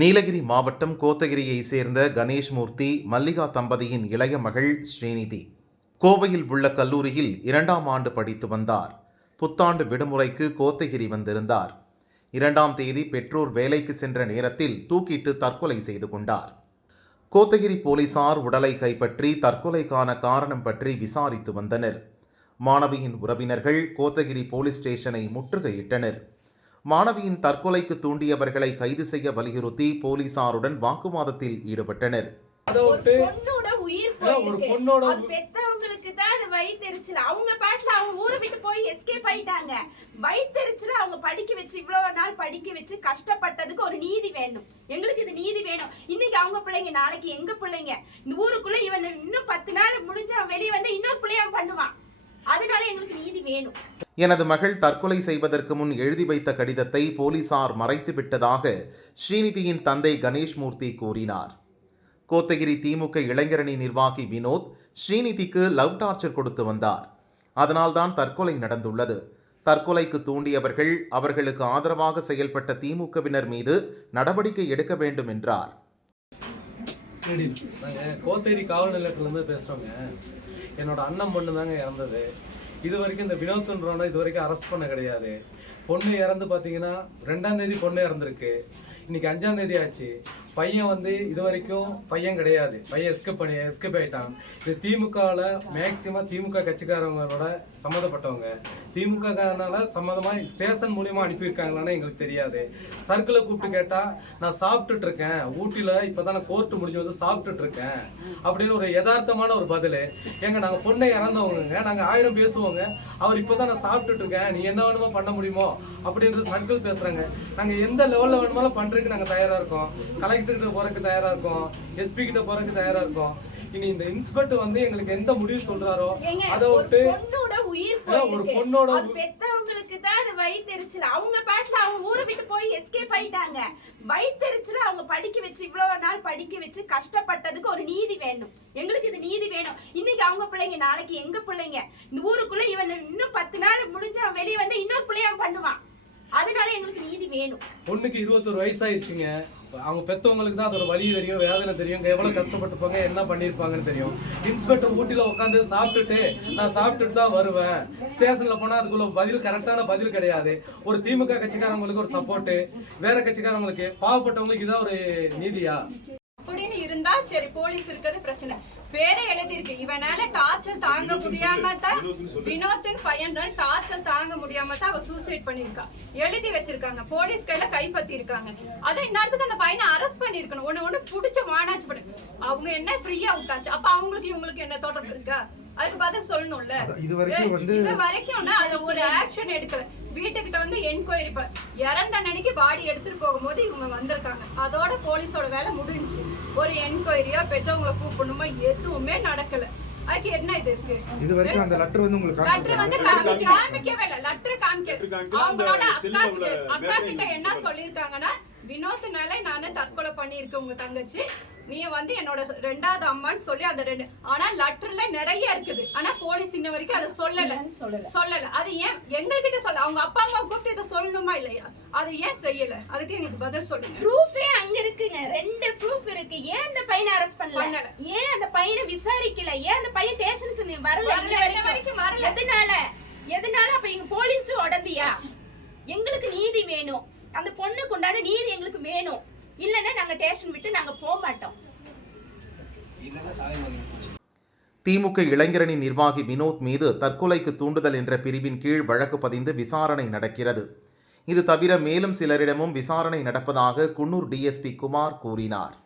நீலகிரி மாவட்டம் கோத்தகிரியை சேர்ந்த கணேஷ்மூர்த்தி, மல்லிகா தம்பதியின் இளைய மகள் ஸ்ரீநிதி. கோவையில் உள்ள கல்லூரியில் 2ஆம் ஆண்டு படித்து வந்தார். புத்தாண்டு விடுமுறைக்கு கோத்தகிரி வந்திருந்தார். 2ஆம் தேதி பெற்றோர் வேலைக்கு சென்ற நேரத்தில் தூக்கிட்டு தற்கொலை செய்து கொண்டார். கோத்தகிரி போலீசார் உடலை கைப்பற்றி தற்கொலைக்கான காரணம் பற்றி விசாரித்து வந்தனர். மாணவியின் உறவினர்கள் கோத்தகிரி போலீஸ் ஸ்டேஷனை முற்றுகையிட்டனர். மாணவியின் தற்கொலைக்கு தூண்டியவர்களை கைது செய்ய வலியுறுத்தி போலீசாருடன் வாக்குவாதத்தில் ஈடுபட்டனர். அவங்க பாட்டுல அவங்க ஊரை விட்டு போய் எஸ்கேப் ஆயிட்டாங்க. வயிற்றுல அவங்க படிக்க வச்சு இவ்வளவு நாள் படிக்க வச்சு கஷ்டப்பட்டதுக்கு ஒரு நீதி வேணும். எங்களுக்கு இது நீதி வேணும். இன்னைக்கு அவங்க பிள்ளைங்க, நாளைக்கு எங்க பிள்ளைங்க. இந்த ஊருக்குள்ள இவன் இன்னும் 10 நாள் முடிஞ்சு அவன் வெளியே வந்து இன்னொரு பிள்ளைய பண்ணுவான். அதனால எங்களுக்கு நீதி வேணும். எனது மகள் தற்கொலை செய்வதற்கு முன் எழுதி வைத்த கடிதத்தை போலீசார் மறைத்து விட்டதாக ஸ்ரீநிதியின் தந்தை கணேஷ்மூர்த்தி கூறினார். கோத்தகிரி திமுக இளைஞரணி நிர்வாகி வினோத் ஸ்ரீநிதிக்கு லவ் டார்ச்சர் கொடுத்து வந்தார். அதனால்தான் தற்கொலை நடந்துள்ளது. தற்கொலைக்கு தூண்டியவர்கள், அவர்களுக்கு ஆதரவாக செயல்பட்ட திமுகவினர் மீது நடவடிக்கை எடுக்க வேண்டும் என்றார். கோத்தகிரி காவல் நிலையத்திலேருந்து பேசுகிறோங்க. என்னோட அண்ணன் பொண்ணு தாங்க இறந்தது. இது வரைக்கும் இந்த வினோத்ன்றவனை இது வரைக்கும் அரெஸ்ட் பண்ண கிடையாது. பொண்ணு இறந்து பார்த்தீங்கன்னா 2ஆம் தேதி பொண்ணு இறந்துருக்கு. இன்னைக்கு 5ஆம் தேதி ஆச்சு. பையன் வந்து இது வரைக்கும் பையன் கிடையாது. பையன் எஸ்கேப் ஆயிட்டான். இது திமுகவில் மேக்சிமம் திமுக கட்சிக்காரங்களோட சம்மந்தப்பட்டவங்க. திமுகனால சம்மந்தமாக ஸ்டேஷன் மூலியமாக அனுப்பியிருக்காங்களான்னு எங்களுக்கு தெரியாது. சர்க்கிளை கூப்பிட்டு கேட்டால் நான் சாப்பிட்டுட்டு இருக்கேன், ஊட்டியில் இப்போ தான் நான் கோர்ட்டு முடிஞ்சு வந்து சாப்பிட்டுட்டு இருக்கேன் அப்படின்னு ஒரு யதார்த்தமான ஒரு பதில். நாங்கள் பொண்ணை இறந்தவங்க, நாங்கள் 1000 பேசுவோங்க. அவர் இப்போ தான் நான் சாப்பிட்டுட்டு இருக்கேன், நீ என்ன வேணுமோ பண்ண முடியுமோ அப்படின்றது சர்க்கிள் பேசுகிறாங்க. நாங்கள் எந்த லெவலில் வேணுமாலும் பண்ணுறதுக்கு நாங்கள் தயாராக இருக்கோம். கலெக்டர்கிட்ட போறதுக்கு தயாரா இருக்கும், எஸ்பி கிட்ட போறதுக்கு தயாரா இருக்கும். இனி இந்த இன்ஸ்பெக்டர் வந்து எங்களுக்கு எந்த முடிவு சொல்றாரோ அதை விட்டு ஒரு பொண்ணோட பெத்தவங்களுக்கு தான் அது வயிற்றுல அவங்க பாட்டுல அவங்க ஊரை விட்டு போய் எஸ்கேப் ஆயிட்டாங்க. வயிற்றுல அவங்க படிக்க வச்சு இவ்வளவு நாள் படிக்க வச்சு கஷ்டப்பட்டதுக்கு ஒரு நீதி வேணும். எங்களுக்கு இது நீதி வேணும். இன்னைக்கு அவங்க பிள்ளைங்க, நாளைக்கு எங்க பிள்ளைங்க. இந்த ஊருக்குள்ள இவன் இன்னும் 10 நாள் முடிஞ்சு அவன் வெளியே வந்து இன்னொரு பிள்ளைய பண்ணுவான். அதனால எங்களுக்கு நீதி வேணும். பொண்ணுக்கு 21 வயசாயிருச்சுங்க. அவங்க பெற்றவங்களுக்கு தான் அதோட வலி தெரியும், வேதனை தெரியும், எவ்வளவு கஷ்டப்பட்டுப்பாங்க, என்ன பண்ணியிருப்பாங்கன்னு தெரியும். இன்ஸ்பெக்டர் ஊட்டியில் உட்காந்து சாப்பிட்டுட்டு நான் சாப்பிட்டுட்டு தான் வருவேன், ஸ்டேஷனில் போனால் அதுக்குள்ள பதில் கரெக்டான பதில் கிடையாது. ஒரு திமுக கட்சிக்காரங்களுக்கு ஒரு சப்போர்ட்டு, வேற கட்சிக்காரங்களுக்கு, பாவப்பட்டவங்களுக்கு இதான் ஒரு நீதியா அப்படின்னு இருந்தா சரி, போலீஸ் இருக்கிறது பிரச்சனை. பேரே எழுதிருக்கு. இவனால டார்ச்சர் தாங்க முடியாம தான் வினோத்தின் பையன் டார்ச்சர் தாங்க முடியாம தான் அவ சூசைட் பண்ணிருக்கான். எழுதி வச்சிருக்காங்க, போலீஸ் கையில கைப்பத்தி இருக்காங்க. அதை இன்னத்துக்கு அந்த பையனை அரெஸ்ட் பண்ணிருக்கணும். ஒண்ணு புடிச்ச மானாச்சு பண்ணு. அவங்க என்ன ஃப்ரீயா விட்டாச்சு, அப்ப அவங்களுக்கு இவங்களுக்கு என்ன தொடர்பு இருக்கா? அதுக்கு பதில் சொல்லணும்ல. இது வரைக்கும் அது ஒரு ஆக்ஷன் எடுக்கல. வீட்டுக்கிட்ட வந்து என்கொயரி இறந்த அன்னைக்கு பாடி எடுத்துட்டு போகும்போது இவங்க வந்திருக்காங்க. அதோட போலீஸோட வேலை முடிஞ்சு. ஒரு என்கொயரியா பெற்றவங்களை கூப்பிடணுமா எதுவுமே நடக்கல. அதுக்கு என்ன இது வரைக்கும் அந்த லெட்டர் வந்து உங்களுக்கு காமிக்கவே இல்லை. லெட்டர் காமிக்க அவங்களோட அக்கா கிட்ட என்ன சொல்லிருக்காங்கன்னா, வினோத்னால நானே தற்கொலை பண்ணிருக்கேன் உங்க தங்கச்சி, நீ வந்து என்னோட 2வது அம்மான்னு சொல்லி அந்த 2. ஆனா லெட்டர்ல நிறைய இருக்குது. ஆனா போலீஸ் இன்ன வரைக்கும் அதை சொல்லல. அது ஏன் எங்ககிட்ட சொல்ல? அவங்க அப்பா அம்மா கூப்பிட்டு இதை சொல்லணுமா இல்லையா? அது ஏன் செய்யல? அதுக்கு எனக்கு பதில் சொல்லுங்க. ப்ரூஃபே அங்க இருக்குங்க. 2 ப்ரூஃப் இருக்கு. ஏன் அந்த பையனை அரெஸ்ட் பண்ணல? ஏன் அந்த பையனை விசாரிக்கல? ஏன் அந்த பையன் ஸ்டேஷனுக்கு வரல? இன்ன வரைக்கும் வரல. எதனால அப்ப இங்க போலீஸ் உடந்தியா? எங்களுக்கு நீதி வேணும். அந்த பொண்ணுக்கு உண்டான நீதி எங்களுக்கு வேணும். இல்லன்னா நாங்க ஸ்டேஷன் விட்டு நாங்க போக மாட்டோம். திமுக இளைஞரணி நிர்வாகி வினோத் மீது தற்கொலைக்கு தூண்டுதல் என்ற பிரிவின் கீழ் வழக்கு பதிந்து விசாரணை நடக்கிறது. இது தவிர மேலும் சிலரிடமும் விசாரணை நடப்பதாக குன்னூர் டிஎஸ்பி குமார் கூறினார்.